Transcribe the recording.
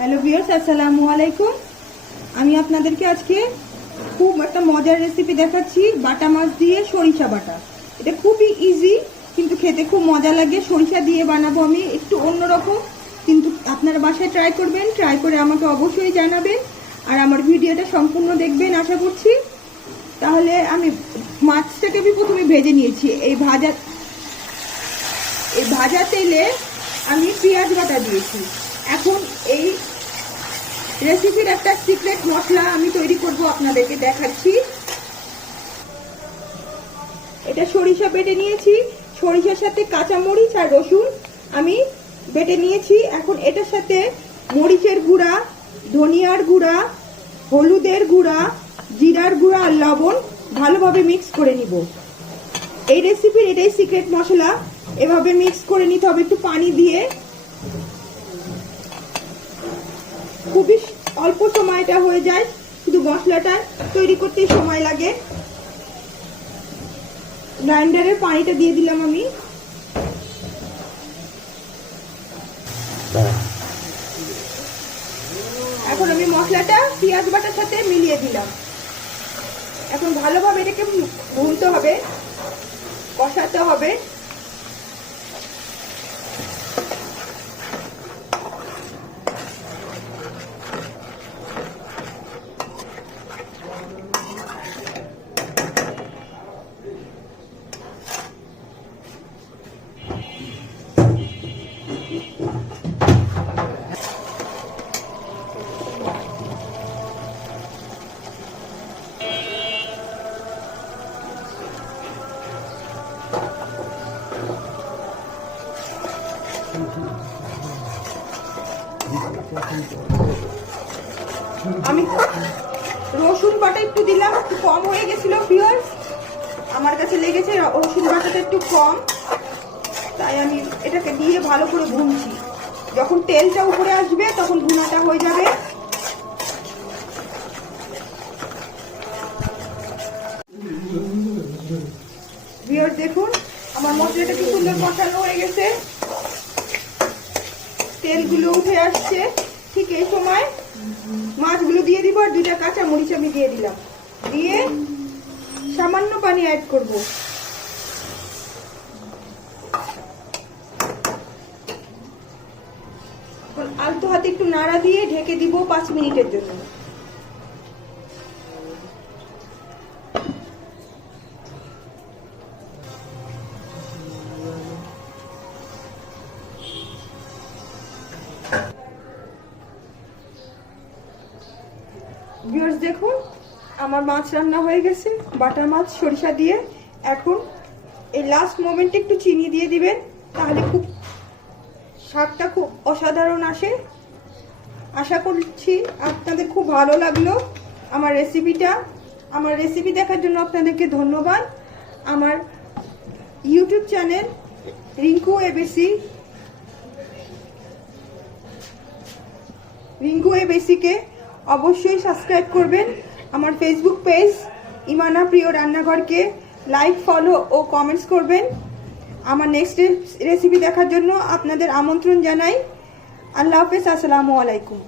Hello viewers আসসালামু আলাইকুম আমি আপনাদেরকে আজকে খুব একটা মজার রেসিপি দেখাচ্ছি, বাটা মাছ দিয়ে সরিষা বাটা। এটা খুবই ইজি কিন্তু খেতে খুব মজা লাগে। সরিষা দিয়ে বানাবো আমি একটু অন্যরকম, কিন্তু আপনারা বাসায় ট্রাই করবেন ট্রাই করে আমাকে অবশ্যই জানাবেন। আর আমার ভিডিওটা সম্পূর্ণ দেখবেন, আশা করছি। তাহলে আমি মাছটাকে আমি প্রথমে ভেজে নিয়েছি। এই ভাজা এই ভাজা তেলে আমি পেঁয়াজ বাটা দিয়েছি। এখন এই রেসিপির একটা সিক্রেট মশলা আমি তৈরি করব আপনাদেরকে দেখাচ্ছি। এটা সরিষা বেটে নিয়েছি। সরিষার সাথে কাঁচা মরিচ আর রসুন আমি বেটে নিয়েছি। এখন এটার সাথে মরিচের গুঁড়া, ধনিয়ার গুঁড়া, হলুদের গুঁড়া, জিরার গুঁড়া আর লবণ ভালোভাবে মিক্স করে নিব। এই রেসিপির এটাই সিক্রেট মশলা। এভাবে মিক্স করে নিতে হবে একটু পানি দিয়ে খুবই অল্প সময়টা হয়ে যায়। শুধু মশলাটা তৈরি করতেই সময় লাগে। গ্রাইন্ডারের পানিটা দিয়ে দিলাম আমি। এখন আমি মশলাটা পেঁয়াজ বাটার সাথে মিলিয়ে দিলাম। এখন ভালোভাবে এটাকে ভুনতে হবে। কষাতে হবে। আমি রসুন বাটা একটু দিলাম, একটু কম হয়ে গেছিল পিওর আমার কাছে লেগেছে রসুন বাটাটা একটু কম। তাই আমি এটাকে দিয়ে ভালো করে ভুনছি। যখন তেলটা উপরে আসবে, তখন ভুনাটা হয়ে যাবে। দেখুন, আমার মশলাটা কি সুন্দর কষানো হয়ে গেছে। তেলগুলো উঠে আসছে। ঠিক এই সময় মাছগুলো দিয়ে দিব আর দুইটা কাঁচা মরিচ আমি দিয়ে দিলাম। দিয়ে সামান্য পানি অ্যাড করব। আলতো হাতে একটু নাড়া দিয়ে ঢেকে দিব পাঁচ মিনিটের জন্য। ভিউয়ার্স দেখুন, আমার মাছ রান্না হয়ে গেছে। বাটা মাছ, সরিষা দিয়ে। এখন এই লাস্ট মোমেন্টে একটু চিনি দিয়ে দিবেন, তাহলে খুব স্বাদটা খুব অসাধারণ আসে। আশা করছি আপনাদের খুব ভালো লাগল আমার রেসিপিটা আমার রেসিপি দেখার জন্য আপনাদেরকে ধন্যবাদ। আমার YouTube channel Rinku ABC Rinku এবিসিকে অবশ্যই সাবস্ক্রাইব করবেন আমার ফেসবুক পেজ ইমানা প্রিয় রান্নাঘরকে লাইক ফলো ও কমেন্টস করবেন। আমার নেক্সট রেসিপি দেখার জন্য আপনাদের আমন্ত্রণ জানাই। আল্লাহ হাফেজ, আসসালামু আলাইকুম।